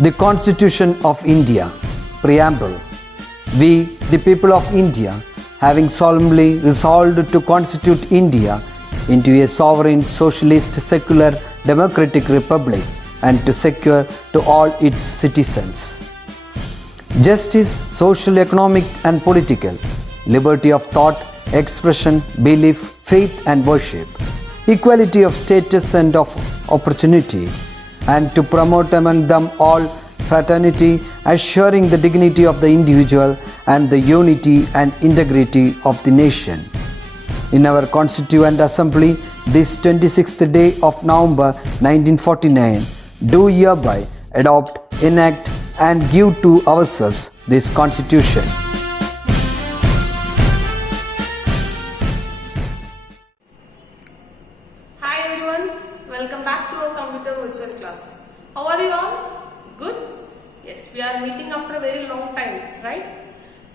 The Constitution of India, Preamble. We, the people of India, having solemnly resolved to constitute India into a sovereign, socialist, secular, democratic republic and to secure to all its citizens justice, social, economic and political, liberty of thought, expression, belief, faith and worship, equality of status and of opportunity, and to promote among them all fraternity, assuring the dignity of the individual and the unity and integrity of the nation. In our Constituent Assembly, this 26th day of November 1949, do hereby adopt, enact and give to ourselves this Constitution. Hi everyone, welcome back to our computer virtual class. How are you all? Good? Yes, we are meeting after a very long time, right?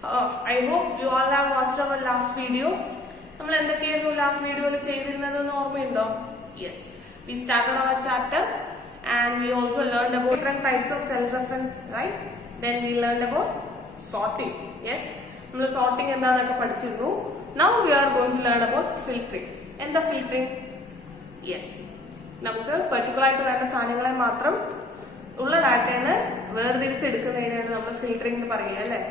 I hope you all have watched our last video. നമ്മൾ എന്തൊക്കെയായിരുന്നു ലാസ്റ്റ് വീഡിയോയിൽ ചെയ്തിരുന്നതെന്ന് ഓർമ്മയുണ്ടോ? Yes, we started our chapter and we also learned about different types of self-reference, right? Then we learned about sorting. Yes, നമ്മൾ sorting എന്താണെന്നൊക്കെ പഠിച്ചിരുന്നു. Now we are going to learn about filtering. എന്താ filtering? Yes, നമുക്ക് പെർട്ടിക്കുലർ ആയിട്ട് വേണ്ട സാധനങ്ങളെ മാത്രം ഉള്ള ഡാറ്റയിൽ നിന്ന് വേർതിരിച്ചെടുക്കുന്നതിനാണ് നമ്മൾ ഫിൽറ്ററിംഗ് എന്ന് പറയുക, അല്ലേ?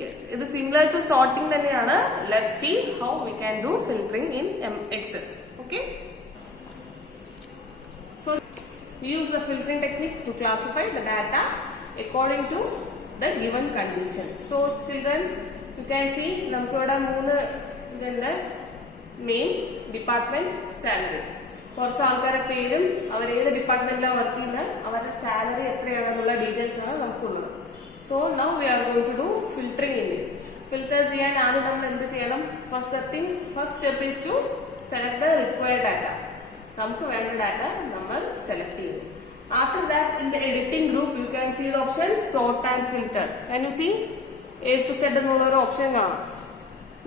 യെസ്, ഇത് സിമിലർ ടു സോർട്ടിംഗ് തന്നെയാണ്. Let's see how we can do filtering in Excel. Okay, so we use the filtering technique to classify the data according to the given conditions. So children, you can see നമുക്ക് ഇവിടെ മൂന്ന് ഇതുണ്ട്: name, department, salary. കുറച്ച് ആൾക്കാരുടെ പേരും അവർ ഏത് ഡിപ്പാർട്ട്മെന്റിലാണ് വർക്ക് ചെയ്യുന്നത്, അവരുടെ സാലറി എത്രയാണെന്നുള്ള ഡീറ്റെയിൽസ് ആണ് നമുക്കുള്ളത്. So now we are going to do filtering in it. Filter ചെയ്യാൻ ആദ്യം നമ്മൾ എന്ത് ചെയ്യണം? First step is to select the required data. നമുക്ക് വേണ്ട ഡാറ്റ നമ്മൾ സെലക്ട് ചെയ്യും. After that in the editing group you can see the option sort and filter. Can you see A to Z എന്നുള്ള ഒരു ഓപ്ഷൻ കാണാം.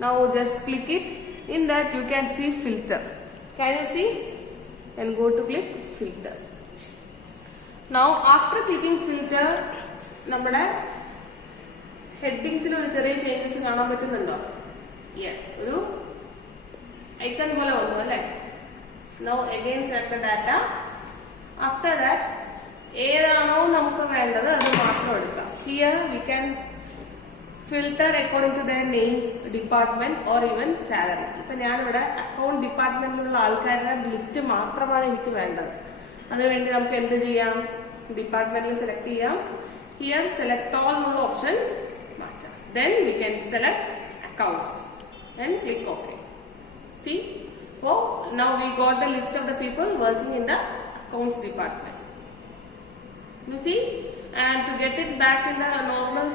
Now just click it. In that you can see filter. Can you see? And go to click filter. Now after clicking filter, നമ്മുടെ ഹെഡിങ്സിൽ ഒരു ചെറിയ ചേഞ്ചസ് കാണാൻ പറ്റുന്നുണ്ടോ? യെസ്, ഒരു ഐക്കൺ പോലെ വന്നു, അല്ലേ? Now again select the data. After that ഏതാണോ നമുക്ക് വേണ്ടത് അത് മാത്രം എടുക്കാം. Here we can filter according to their names, department or even salary. ഇപ്പൊ ഞാനിവിടെ അക്കൗണ്ട് ഡിപ്പാർട്ട്മെന്റിലുള്ള ആൾക്കാരുടെ ലിസ്റ്റ് മാത്രമാണ് എനിക്ക് വേണ്ടത്. അതിനുവേണ്ടി നമുക്ക് എന്ത് ചെയ്യാം? ഡിപ്പാർട്ട്മെന്റിൽ സെലക്ട് ചെയ്യാം. ഹിയർ സെലക്ട് ഓൾ എന്നുള്ള ഓപ്ഷൻ മാറ്റാം. Then we can select accounts and click OK. See, so now we got the list of the people working in the accounts department. You see, and to get it back in the normal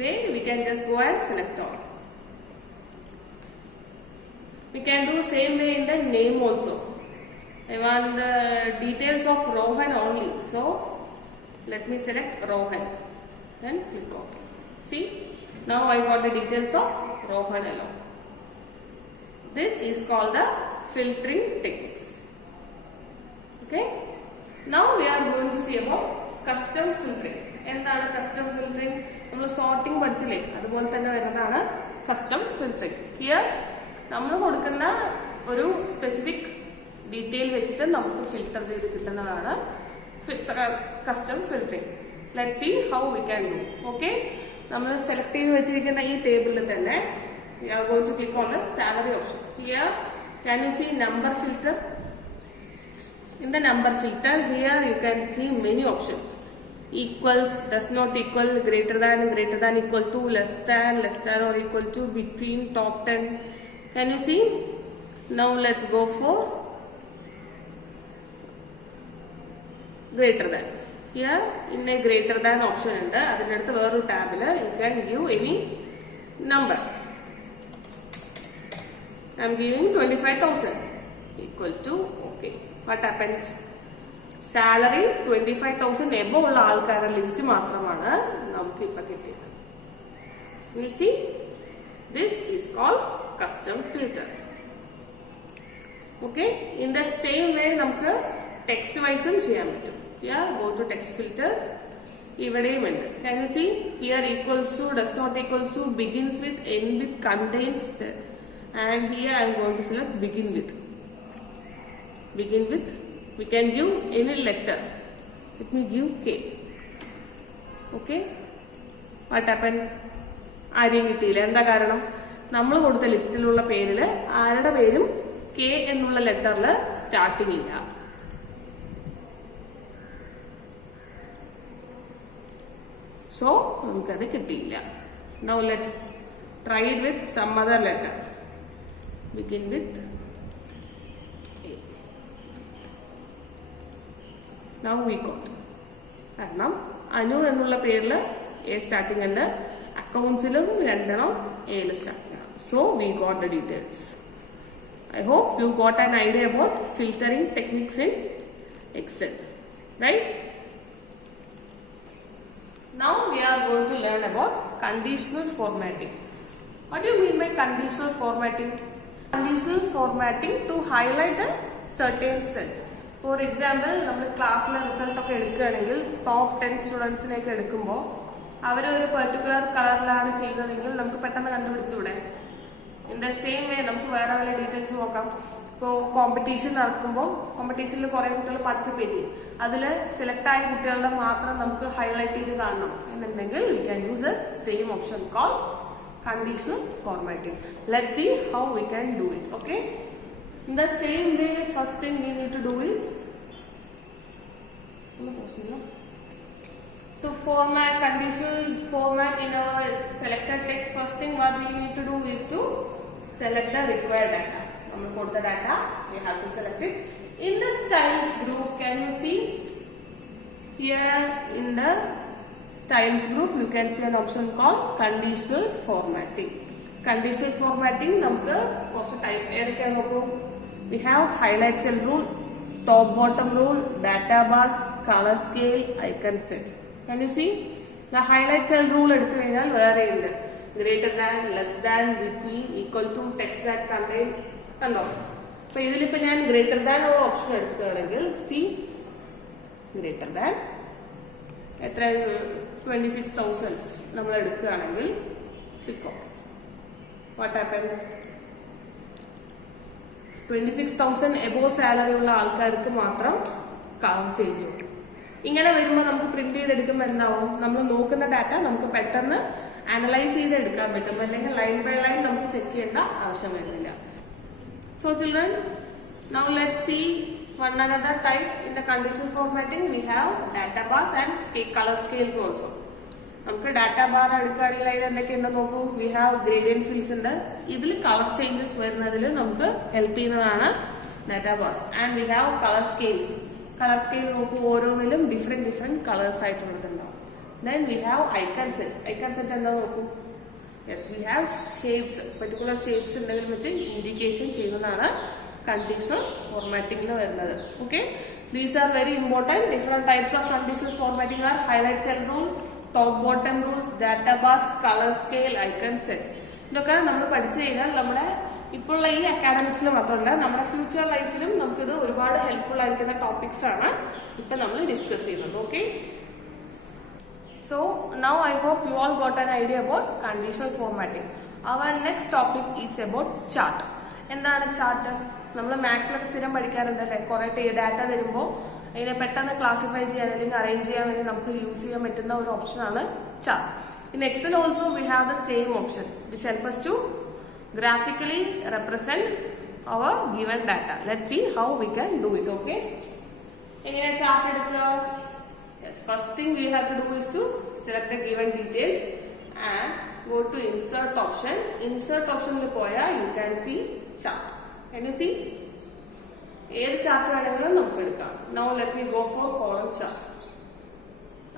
way, we can just go and select all. We can do same way in the name also. I want the details of Rohan only, so let me select Rohan and click OK. See, now I got the details of Rohan alone. This is called the filtering techniques. Okay, now we are going to see about custom filtering. എന്താണ് custom filtering? നമ്മൾ സോർട്ടിംഗ് പഠിച്ചില്ലേ, അതുപോലെ തന്നെ വരുന്നതാണ് custom filtering. Here നമ്മൾ കൊടുക്കുന്ന ഒരു specific detail വെച്ചിട്ട് നമുക്ക് ഫിൽറ്റർ ചെയ്ത് കിട്ടുന്നതാണ് custom filtering. Let's see how we can do. Okay, നമ്മൾ സെലക്ട് ചെയ്ത് വെച്ചിരിക്കുന്ന ഈ ടേബിളിൽ തന്നെ we are going to click on the salary option. Here can you see number filter? In the number filter, here you can see many options: equals, does not equal, greater than equal to, less than or equal to, between, top 10. Can you see? Now let's go for greater than. Here in a greater than option ഉണ്ട്. അതിനടുത്ത് വേറൊരു ടാബിൽ you can give any number. I am giving 25,000 equal to okay. What happens? Salary 25,000 എബോ ഉള്ള ആൾക്കാരുടെ ലിസ്റ്റ് മാത്രമാണ് നമുക്ക് ഇപ്പൊ കിട്ടിയത്. You see, this is called custom filter. Okay, in the same way നമുക്ക് ടെക്സ്റ്റ് വൈസും ചെയ്യാൻ പറ്റും. Here go to text filters. ഇവിടെയും ഉണ്ട്. Can you see here equals to, does not equals to, begins with, end with, contains, and here I am going to select begin with. Begin with, we can give any letter. Let me give K. Okay, what happened? ആരെയും കിട്ടിയില്ല. എന്താ കാരണം? നമ്മൾ കൊടുത്ത ലിസ്റ്റിലുള്ള പേരില് ആരുടെ പേരും K എന്നുള്ള ലെറ്ററിൽ സ്റ്റാർട്ടിങ് ഇല്ല. സോ നമുക്കത് കിട്ടിയില്ല. Now let's try it with some other letter. Begin with A. Now we got. കാരണം അനു എന്നുള്ള പേരിൽ A സ്റ്റാർട്ടിങ് ഉണ്ട്, അക്കൗണ്ട്സിലും 2 A സ്റ്റാർട്ടിങ് ആണ്. So we got the details. I hope you got an idea about filtering techniques in Excel, right? Now we are going to learn about conditional formatting. What do you mean by conditional formatting? Conditional formatting to highlight a certain cell. For example, നമ്മൾ ക്ലാസ്സിലെ റിസൾട്ട് ഒക്കെ എടുക്കുകയാണെങ്കിൽ ടോപ്പ് 10 സ്റ്റുഡൻസിനെയൊക്കെ എടുക്കുമ്പോൾ അവർ ഒരു പെർട്ടിക്കുലർ കളറിലാണ് ചെയ്യുന്നതെങ്കിൽ നമുക്ക് പെട്ടെന്ന് കണ്ടുപിടിച്ചൂടെ? ഇൻ ദ സെയിം വേ നമുക്ക് വേറെ വല്ല ഡീറ്റെയിൽസ് നോക്കാം. ഇപ്പോൾ കോമ്പറ്റീഷൻ നടക്കുമ്പോൾ കോമ്പറ്റീഷനിൽ കുറെ കുട്ടികൾ പാർട്ടിസിപ്പേറ്റ് ചെയ്യും. അതിൽ സെലക്ട് ആയ കുട്ടികളുടെ മാത്രം നമുക്ക് ഹൈലൈറ്റ് ചെയ്ത് കാണണം എന്നുണ്ടെങ്കിൽ we can use the same option call conditional formatting. Let's see how we can do it. Okay, in the same way, first thing we need to do is to format, conditional format in our selected text. First thing what we need to do is to select the required data. We put the data, we have to select it. In the styles group, can you see here in the styles group you can see an option called conditional formatting. Conditional formatting നമുക്ക് കുറച്ച് ടൈപ്പ് ഏതൊക്കെയാണ് നോക്കൂ. We have highlight cell rule, top bottom rule, data bars, color scale, icon set. Can you see? The highlight cell rule എടുത്തു കഴിഞ്ഞാൽ വേറെ ഉണ്ട്. Greater than, less than, between, equal to, text that contain. കണ്ടോ? അപ്പൊ ഇതിലിപ്പോ ഞാൻ greater than ഉള്ള ഓപ്ഷൻ എടുക്കുകയാണെങ്കിൽ സി ഗ്രേറ്റർ ദാൻ എത്ര 26,000 നമ്മൾ എടുക്കുകയാണെങ്കിൽ പിക്കോ വാട്ട് ഹാപ്പൻ 26,000 എബോ സാലറി ഉള്ള ആൾക്കാർക്ക് മാത്രം കളർ ചേഞ്ച് ചെയ്യും. ഇങ്ങനെ വരുമ്പോൾ നമുക്ക് പ്രിന്റ് ചെയ്തെടുക്കുമ്പോൾ എന്താവും? നമ്മൾ നോക്കുന്ന ഡാറ്റ നമുക്ക് പെട്ടെന്ന് അനലൈസ് ചെയ്തെടുക്കാൻ പറ്റും. അല്ലെങ്കിൽ ലൈൻ ബൈ ലൈൻ നമുക്ക് ചെക്ക് ചെയ്യേണ്ട ആവശ്യം വരുന്നില്ല. So children, now let's see one another type in the conditional formatting. We have data bars and color scales also. നമുക്ക് ഡാറ്റ ബാർ എടുക്കുകയാണെങ്കിൽ അതിൽ എന്തൊക്കെയുണ്ട് നോക്കൂ. വി ഹാവ് ഗ്രേഡിയന്റ് ഫീൽഡ്സ് ഉണ്ട്. ഇതിൽ കളർ ചേഞ്ചസ് വരുന്നതിൽ നമുക്ക് ഹെൽപ്പ് ചെയ്യുന്നതാണ് data bars. And we have colour scales. Colour scale നോക്കൂ, ഓരോന്നിലും ഡിഫറെന്റ് കളേഴ്സ് ആയിട്ടുള്ളതുണ്ടാവും. Then we have icon set. Icon set എന്താ നോക്കൂ. Yes, we have shapes. Particular shapes ഉണ്ടെങ്കിൽ വെച്ച് ഇൻഡിക്കേഷൻ ചെയ്യുന്നതാണ് കണ്ടീഷണൽ ഫോർമാറ്റിംഗിൽ വരുന്നത്. Okay, these are very important. Different types of conditional formatting are highlight cell rule, top bottom rules, data bars, colour scale, icon sets. ഇതൊക്കെ നമ്മൾ പഠിച്ചു കഴിഞ്ഞാൽ നമ്മുടെ ഇപ്പോഴുള്ള ഈ അക്കാഡമിക്സിൽ മാത്രമല്ല നമ്മുടെ ഫ്യൂച്ചർ ലൈഫിലും നമുക്കിത് ഒരുപാട് ഹെൽപ്ഫുൾ ആയിരിക്കുന്ന ടോപ്പിക്സ് ആണ് ഇപ്പൊ നമ്മൾ ഡിസ്കസ് ചെയ്യുന്നത്. Okay, so now I hope you all got an idea about conditional formatting. Our next topic is about chart. എന്താണ് ചാർട്ട്? നമ്മൾ മാത്സിലൊക്കെ സ്ഥിരം പഠിക്കാറുണ്ടല്ലേ, കുറെ ഡാറ്റ തരുമ്പോൾ അതിനെ പെട്ടെന്ന് ക്ലാസിഫൈ ചെയ്യാൻ അല്ലെങ്കിൽ അറേഞ്ച് ചെയ്യാൻ വേണ്ടി നമുക്ക് യൂസ് ചെയ്യാൻ പറ്റുന്ന ഒരു ഓപ്ഷനാണ് chart. In Excel also we have the same option which help us to graphically represent our given data. Let's see how we can do it. Okay, എങ്ങനെ ചാർട്ട് എടുക്കുക? Yes, first thing we have to do is to select the given details and go to insert option. Insert option il poya you can see chart. Can you see? ഏത് ചാർട്ട് വേണമെങ്കിലും നമുക്ക് എടുക്കാം. Now let me go for column chart.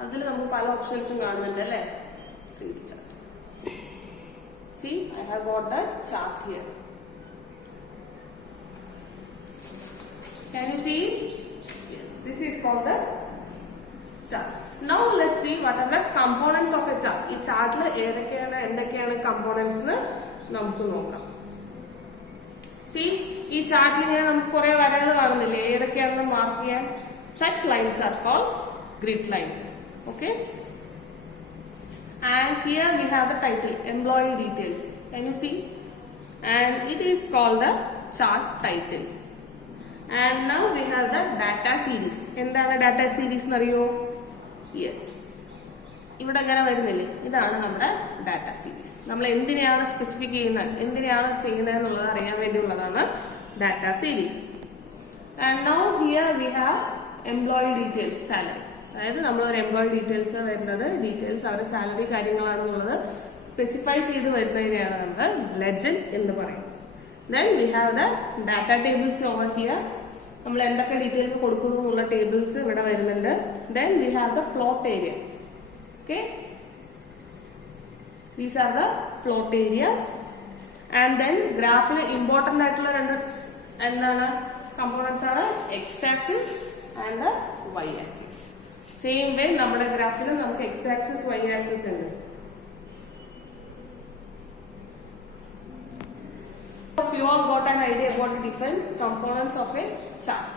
അതിൽ നമുക്ക് പല ഓപ്ഷൻസും കാണുന്നുണ്ട് അല്ലേ. chart. See, I have got the chart here. Can you see? Yes, this is called the chart. Now let's see what are the components of a chart. ഈ ചാർട്ടിൽ ഏതൊക്കെയാണ് എന്തൊക്കെയാണ് കമ്പോണൻസ് എന്ന് നമുക്ക് നോക്കാം. സി, ഈ ചാർട്ടിൽ ഇങ്ങനെ നമുക്ക് കുറെ വരകൾ കാണുന്നില്ലേ, ഏതൊക്കെയാണെന്ന് മാർക്ക് ചെയ്യാൻ such lines are called grid lines. Okay, and here we have the title employee details. Can you see? And it is called the chart title. And now we have the data series. എന്താണ് data series എന്നറിയോ? Yes. ഇവിടെ അങ്ങനെ വരുന്നില്ലേ, ഇതാണ് നമ്മുടെ data series. നമ്മൾ എന്തിനെയാണ് സ്പെസിഫിക് ചെയ്യുന്നത്, എന്തിനെയാണ് ചെയ്യുന്നത് എന്നുള്ളത് അറിയാൻ വേണ്ടിയുള്ളതാണ് data series. And now here we have employee details, salary. അതായത് നമ്മളൊരു എംപ്ലോയി ഡീറ്റെയിൽസ് വരുന്നത്, ഡീറ്റെയിൽസ് അവരുടെ സാലറി കാര്യങ്ങളാണെന്നുള്ളത് സ്പെസിഫൈ ചെയ്ത് വരുന്നതിനെയാണ് നമ്മൾ ലെജൻഡ് എന്ന് പറയും. Then we have the data tables over here. നമ്മൾ എന്തൊക്കെ ഡീറ്റെയിൽസ് കൊടുക്കുന്നു എന്നുള്ള ടേബിൾസ് ഇവിടെ വരുന്നുണ്ട്. Then we have the plot area. Okay, these are the plot areas. And then ഗ്രാഫിൽ ഇമ്പോർട്ടന്റ് ആയിട്ടുള്ള രണ്ട് എന്താണ് കമ്പോണൻസ് ആണ് X axis and Y axis. Same way നമ്മുടെ ഗ്രാഫിലും നമുക്ക് എക്സ് ആക്സിസ് വൈ ആക്സിസ് ഉണ്ട്. You all got an idea about the different components of a chart,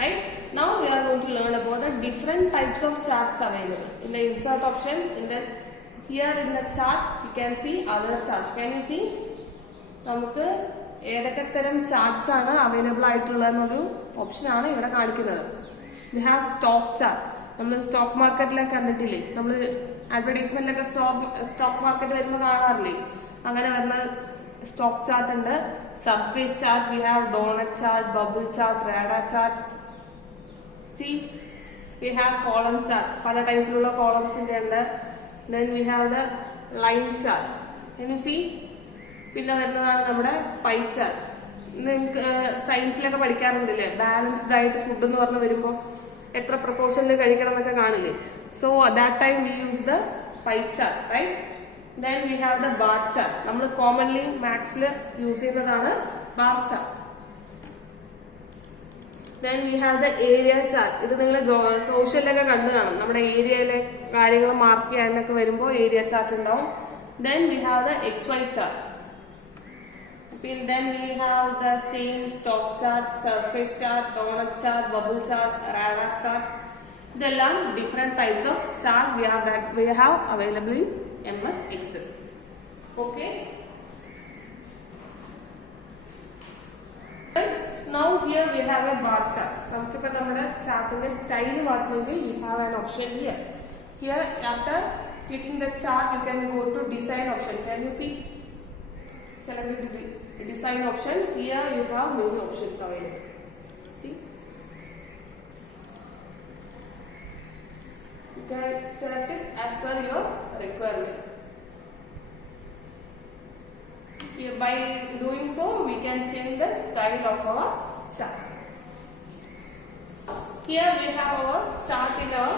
right? Now we are going to learn about the different types of charts available. In the insert option, here in the chart you can see other charts. Can you see? നമുക്ക് ഏതൊക്കെ തരം ചാർട്ട്സ് ആണ് അവൈലബിൾ ആയിട്ടുള്ള എന്നൊരു ഓപ്ഷൻ ആണ് ഇവിടെ കാണിക്കുന്നത്. We have stock chart. നമ്മൾ സ്റ്റോക്ക് മാർക്കറ്റിലൊക്കെ കണ്ടിട്ടില്ലേ, നമ്മൾ അഡ്വർടൈസ്മെന്റിലൊക്കെ സ്റ്റോക്ക് മാർക്കറ്റ് വരുമ്പോൾ കാണാറില്ലേ, അങ്ങനെ വരുന്ന സ്റ്റോക്ക് ചാർട്ട് ഉണ്ട്. Surface chart, we have doughnut chart, bubble chart, radar chart. See, we have column chart. പല ടൈപ്പിലുള്ള കോളംസിന്റെ ഉണ്ട്. Then we have the line chart. Can you see? പിന്നെ വരുന്നതാണ് നമ്മുടെ പൈ ചാർട്ട്. നിങ്ങൾക്ക് സയൻസിലൊക്കെ പഠിക്കാറുണ്ടല്ലേ, ബാലൻസ്ഡ് ആയിട്ട് ഫുഡ് എന്ന് പറഞ്ഞ് വരുമ്പോൾ എത്ര പ്രൊപ്പോർഷനിൽ കഴിക്കണം എന്നൊക്കെ കാണില്ലേ. So that time we use the pie chart, right? Then we have the bar chart. നമ്മൾ കോമൺലി മാത്സിൽ യൂസ് ചെയ്യുന്നതാണ് bar chart. Then we have the area chart. ഇത് നിങ്ങൾ സോഷ്യലിലൊക്കെ കണ്ടു കാണും, നമ്മുടെ ഏരിയയിലെ കാര്യങ്ങൾ മാർക്ക് ചെയ്യാനൊക്കെ വരുമ്പോൾ ഏരിയ ചാർട്ട് ഉണ്ടാവും. Then we have the XY chart. Then we have the same stock chart, surface chart, donut chart, bubble chart, radar chart. ഇതെല്ലാം different types of chart we have available in MS Excel. Okay. Now here we have a bar chart. നമുക്കിപ്പോൾ നമ്മുടെ ചാർട്ടിന്റെ സ്റ്റൈൽ മാറ്റണമെങ്കിൽ we have an option here. Here after clicking the chart you can go to design option. Can you see? Select the design option. Here you have many options available. See? You can select it as per your requirement. By doing so, we can change the style of our chart. Here we have our chart in our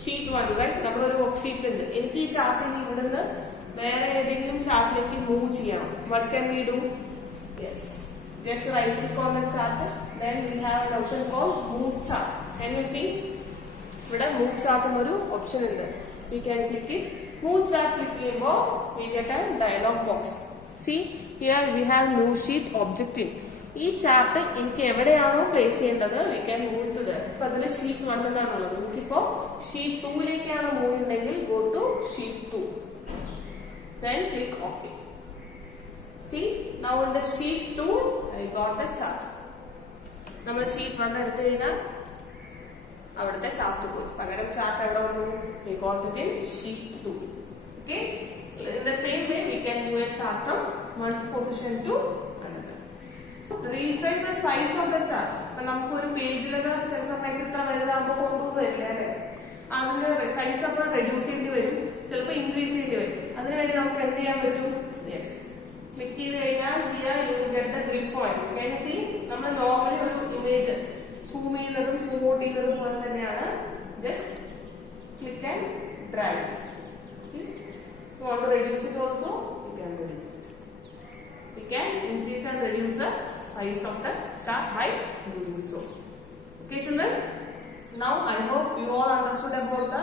sheet 1, right? നമ്മളൊരു work sheet ഉണ്ട്. എനിക്ക് ഈ ചാർട്ട് ഇനി ഇവിടുന്ന് വേറെ ഏതെങ്കിലും ചാർട്ടിലേക്ക് മൂവ് ചെയ്യണം. What can we do? Yes, just right click on the chart. Then we have an option called move chart. Can you see? ഇവിടെ move chart എന്നൊരു ഓപ്ഷൻ ഉണ്ട്. We can click it. Move chart click ചെയ്യുമ്പോൾ we get a dialog box. See, here we have move sheet objective. ഈ ചാർട്ട് എനിക്ക് എവിടെയാണോ പ്ലേസ് ചെയ്യേണ്ടത് we can move to there. ഇപ്പൊ അതിൽ ഷീറ്റ് 1 എന്നാണുള്ളത്, നമുക്കിപ്പോ ഷീറ്റ് 2ലേക്കാണ് മൂവ് ഉണ്ടെങ്കിൽ go to sheet 2. Then click OK. See, now in the sheet 2 I got the chart. നമ്മൾ ഷീറ്റ് 1 എടുത്തു കഴിഞ്ഞാൽ അവിടുത്തെ ചാർട്ട് പോയി, പകരം ചാർട്ട് എവിടെ വന്നു? we got it in sheet 2. Okay. In the same way, we can do a chart from one position to another. Resize the size of the chart. അപ്പോൾ നമുക്ക് ഒരു പേജിലൊക്കെ ചില സമയത്ത് ഇത്ര വലുതാകുമ്പോൾ കൊണ്ടുപോകും വരില്ല അല്ലേ, അതിന്റെ സൈസ് അപ്പോൾ റെഡ്യൂസ് ചെയ്യേണ്ടി വരും, ചിലപ്പോൾ ഇൻക്രീസ് ചെയ്യേണ്ടി വരും. അതിനുവേണ്ടി നമുക്ക് എന്ത് ചെയ്യാൻ പറ്റും? യെസ്, ക്ലിക്ക് ചെയ്ത് കഴിഞ്ഞാൽ here you get the grid points. Can you see? നമ്മൾ നോർമലി ഒരു ഇമേജ് സൂം ചെയ്യുന്നതും സൂം ഔട്ട് ചെയ്യുന്നതും പോലെ തന്നെയാണ്. Just click and drag it. You want to reduce it also? You can reduce it. We can increase and reduce the size of the chart by doing so. Okay, children? Now I hope you all understood about the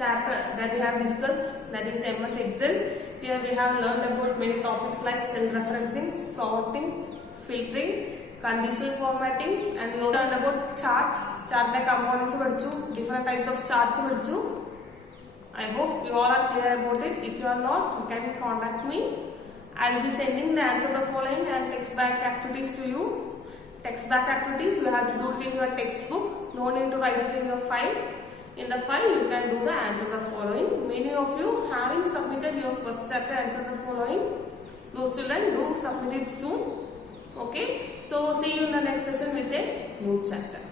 chapter that we have discussed, that is MS Excel. Here we have learned about many topics like cell referencing, sorting, filtering, conditional formatting, and we learned about chart components, different types of charts. I hope you all are clear about it. If you are not, you can contact me. I will be sending the answer the following and text back activities to you. Text back activities, you have to do it in your textbook. No need to write it in your file. In the file, you can do the answer the following. Many of you having submitted your first chapter answer the following. Those children do submit it soon. Okay. So see you in the next session with a new chapter.